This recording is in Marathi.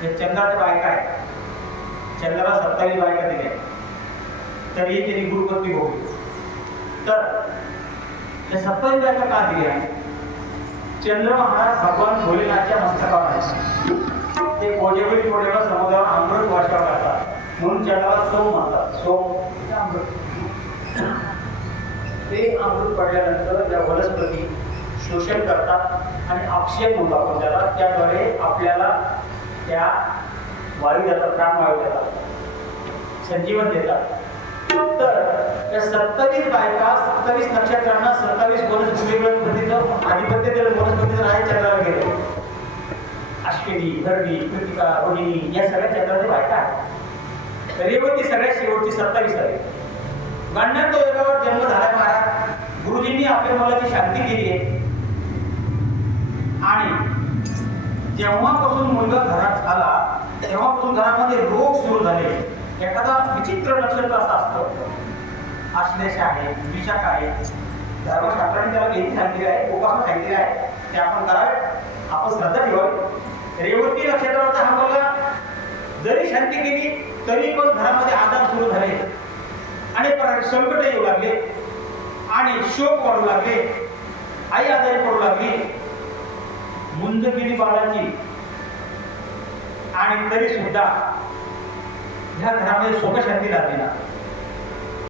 हे चंद्राच्या बायका आहे, चंद्राला 27 बायका दिल्या तरी त्यांनी गुरुपत्नी भोगली. तर त्या 27 बायका का दिल्या? चंद्र महाराज भगवान भोलेनाथच्या मस्तकावर आहे. ते कोजेवरी समुद्रावर अमृत वर्षाव करतात म्हणून चंद्राला सोम म्हणतात. सोम अमृत. ते अमृत पडल्यानंतर त्या वनस्पती शोषण करतात आणि ऑक्सिजन म्हणतो आपण त्याला, त्याद्वारे आपल्याला त्या वायू देतात, प्राणवायू देतात, संजीवन देतात. तर त्या 27 बायका 27 नक्षत्रांना 27 वनस्पतीचं आधिपत्य दिलं. वनस्पतीचं राय चंद्राला गेले. अश्विनी, भरणी, कृतिका, रोहिणी या सगळ्या चंद्राच्या बायका आहेत. रेवती सगळ्यात शेवटची 27 आहे. गण्यत्व योगावर जन्म झाला महाराज. गुरुजींनी आपल्या मुलाची शांती केली आहे आणि जेव्हापासून मुलगा घरात झाला तेव्हापासून घरामध्ये रोग सुरू झाले. एखादा विचित्र नक्षत्र असं असतं, आश्लेष आहे, विशाख आहे, धर्मशास्त्राने त्याला किती सांगितले आहे, उपासना सांगितली आहे, ते आपण करावे, आपण श्रद्धा ठेवावी. रेवती नक्षत्राचा हा मुलगा जरी शांती केली तरी पण घरामध्ये आजार सुरू झाले आणि संकट येऊ लागले आणि शोक वाढू लागले, आई आजारी पडू लागली, मुंज केली बाळाची आणि तरी सुद्धा ह्या घरामध्ये सुख शांती लागली ना.